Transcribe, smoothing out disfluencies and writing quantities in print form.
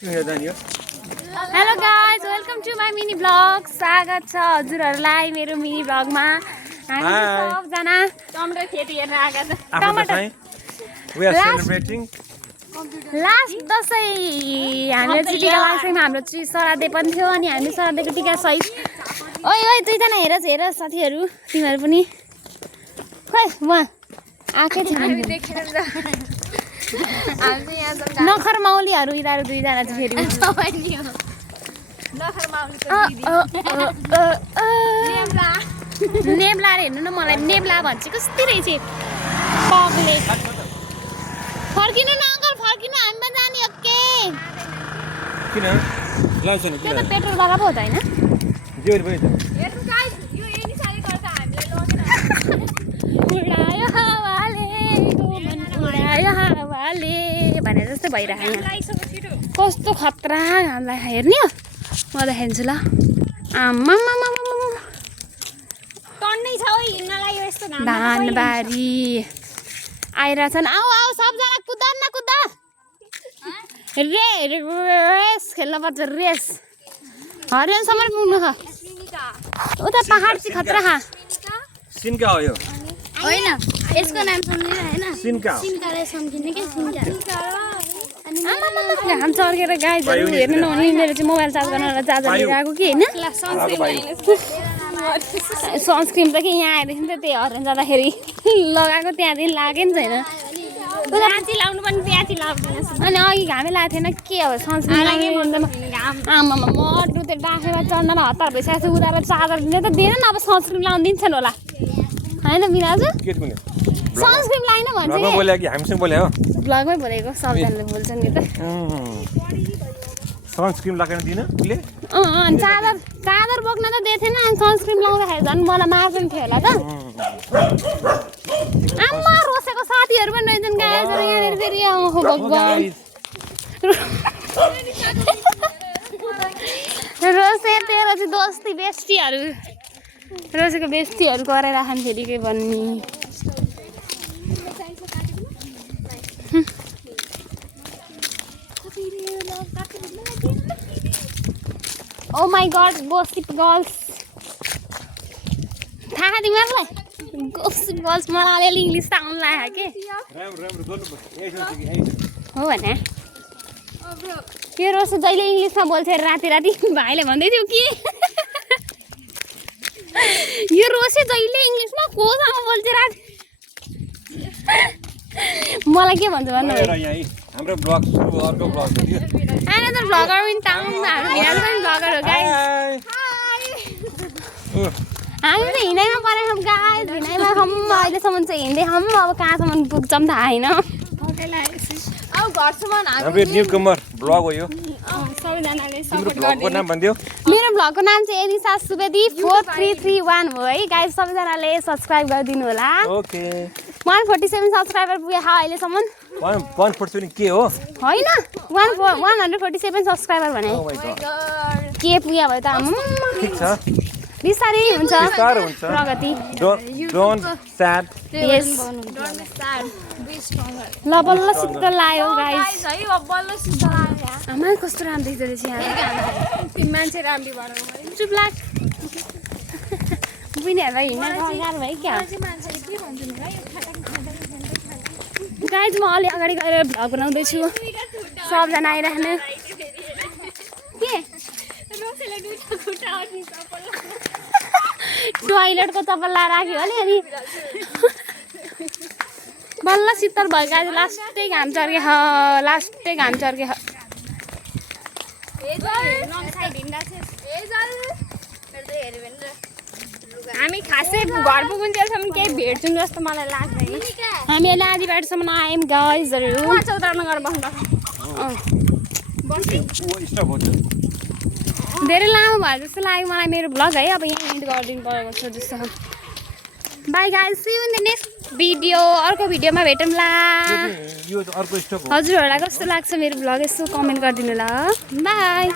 hello guys welcome to my mini vlog स्वागत छ हजुरहरूलाई मेरो मिनी ब्लगमा हामी सबजना टमाटर खेती हेर्न आएका छौँ टमाटर लास्ट दसैँ हामीले चाहिँ टिका लगाउँछौँ हाम्रो चाहिँ सरादे पनि थियो अनि हामी सरादेको टिका सहित ओइ ओइ दुईजना हेर साथीहरू तिमीहरू पनि खोइ उहाँ आएकै छ नखर माउलीहरू यिनीहरू दुईजना चाहिँ फेरि नेब्ला हेर्नु न मलाई नेब्ला भन्छ कस्तो रहेछ पगले फर्किनु न अङ्कल फर्किनु हामी पनि जाने ओके किन लाउँछ नि त्यो त पेट्रोल वाला पो हो त हैन जेरी पनि छ हेर्नु गाइस यो यही सारी गर्छ हामीलाई लगेन उडायो हावाले उडायो हावाले भने जस्तो भइरहेको यहाँ कस्तो खतरा हामीलाई हेर्ने हो म देखाउँछु ल आम्मामामा टन्नै छ हो हिँड्नलाई यस्तो घाम धानबारी आइरहेछन् आऊ आऊ सबजना कुदा न कुदा रेस खेल्न पर्छ रेस हरियोसम्म पुग्नु छ उता पहाड चाहिँ खतरा खा सिन्का हो यो होइन यसको नाम सम्झिनु हैन सिन्का सिन्काले सम्झिने के सिन्का घाम चर्केर गाइजहरू हेर्नु नहुने मेरो चाहिँ मोबाइल चार्ज गर्न चार्जर लिएर आएको कि होइन सनस्क्रिन त के यहाँ आएदेखि त त्यही हरान जाँदाखेरि लगाएको त्यहाँदेखि लागेको नि छैन प्याची लाउनु पनि प्याची लाउँदैन अनि अघि घामै लागेको थिएन के अब सनस्क्रिन आमामा मर्नु त्यो डाँखेमा चढ्न हतार भइसकेको छ उनीहरूलाई चार्जर दिने त दिएन न अब सनस्क्रिन लाउनु दिन्छन् होला होइन बिराजु सनस्क्रिन लाइन भन्छ भ्लगमा बोले कि हामीसँग बोले हो भ्लगमै बोलेको सबजनाले बोल्छन् नि त सनस्क्रिन लगाउन दिन उसले अनि चादर बोक्न त दिएको थिएन अनि सनस्क्रिन लाउँदाखेरि झन् मलाई मार्नु थियो होला त आम्मा रोसेको साथीहरू पनि रहेछन् गाइजहरू यहाँनिर फेरि ओहो भगवान् रोसे तेरो चाहिँ दोस्ती बेस्टीहरू रोसेको बेस्टीहरू गराइराखन् फेरि के भन्ने ओ माई गड गोसिप गर्ल्स थाहा तिमीहरूलाई गोसिप गर्ल्स मलाई अलिअलि इङ्ग्लिस त आउनु लाग्यो के हो भने यो रोसे जहिले इङ्ग्लिसमा बोल्थ्यो राति भाइले भन्दै थियो कि यो रोसे जहिले इङ्ग्लिसमा कोसँग बोल्थ्यो राति मलाई के भन्छ भन्नु हाम्रो ब्लग सुरु अर्को ब्लग हो त्यो आएन त भ्लगर इन टाउन हाम्रो भिराज पनि भ्लगर हो गाइस हामी त हिँडाइमा परेको छौँ गाइस हिँडाइमा छौँ अहिलेसम्म चाहिँ हिँड्दै छौँ अब कहाँसम्म पुग्छौँ थाहा छैन अब घरसम्म हाम्रो न्यू कमर ब्लग हो यो सबैजनाले तिम्रो ब्लगको नाम भन्दियो मेरो भ्लगको नाम चाहिँ एनिसा सुवेदी 4331 हो है गाइस सबैजनाले सब्सक्राइब गरिदिनु होला ओके 147 सब्सक्राइबर पुगे अहिलेसम्म 147 के हो होइन 147 सब्सक्राइबर भने के पुग्यो भयो त ठीक छ बिस्तारै हुन्छ बिस्तारै हुन्छ प्रगति डोन्ट स्याड यस ल बल्ल सिद्ध लाग्यो गाइस आमा कस्तो राम्रो देख्दो रहेछ यहाँ मान्छे राम्री बनाउनु चुप लाग बुइनीहरूलाई हिँड्न गाह्रो भयो क्या गाइज म अलि अगाडि गएर भ्लग बनाउँदैछु सबजना आइराख्ने के टोइलेटको चप्पल लाएर राख्यो अरे अनि बल्ल शीतल भयो गाइज लास्टै घाम चर्के लास्टै घाम चर्के हामी खासै घर पुगुन्जेलसम्म केही भेट्छौँ जस्तो मलाई लाग्दैन हामी अहिले आधी बाटोसम्म आयौँ गाइजहरू उतार्न गएर बस्नु धेरै लामो भयो जस्तो लाग्यो मलाई मेरो भ्लग है अब यहाँ एन्ड गरिदिनु परेको छ जस्तो bye guys see you in the next video अर्को भिडियोमा भेटौँला यो अर्को स्टप हो हजुरहरूलाई कस्तो लाग्छ मेरो भ्लग यसो कमेन्ट गरिदिनु ल बाई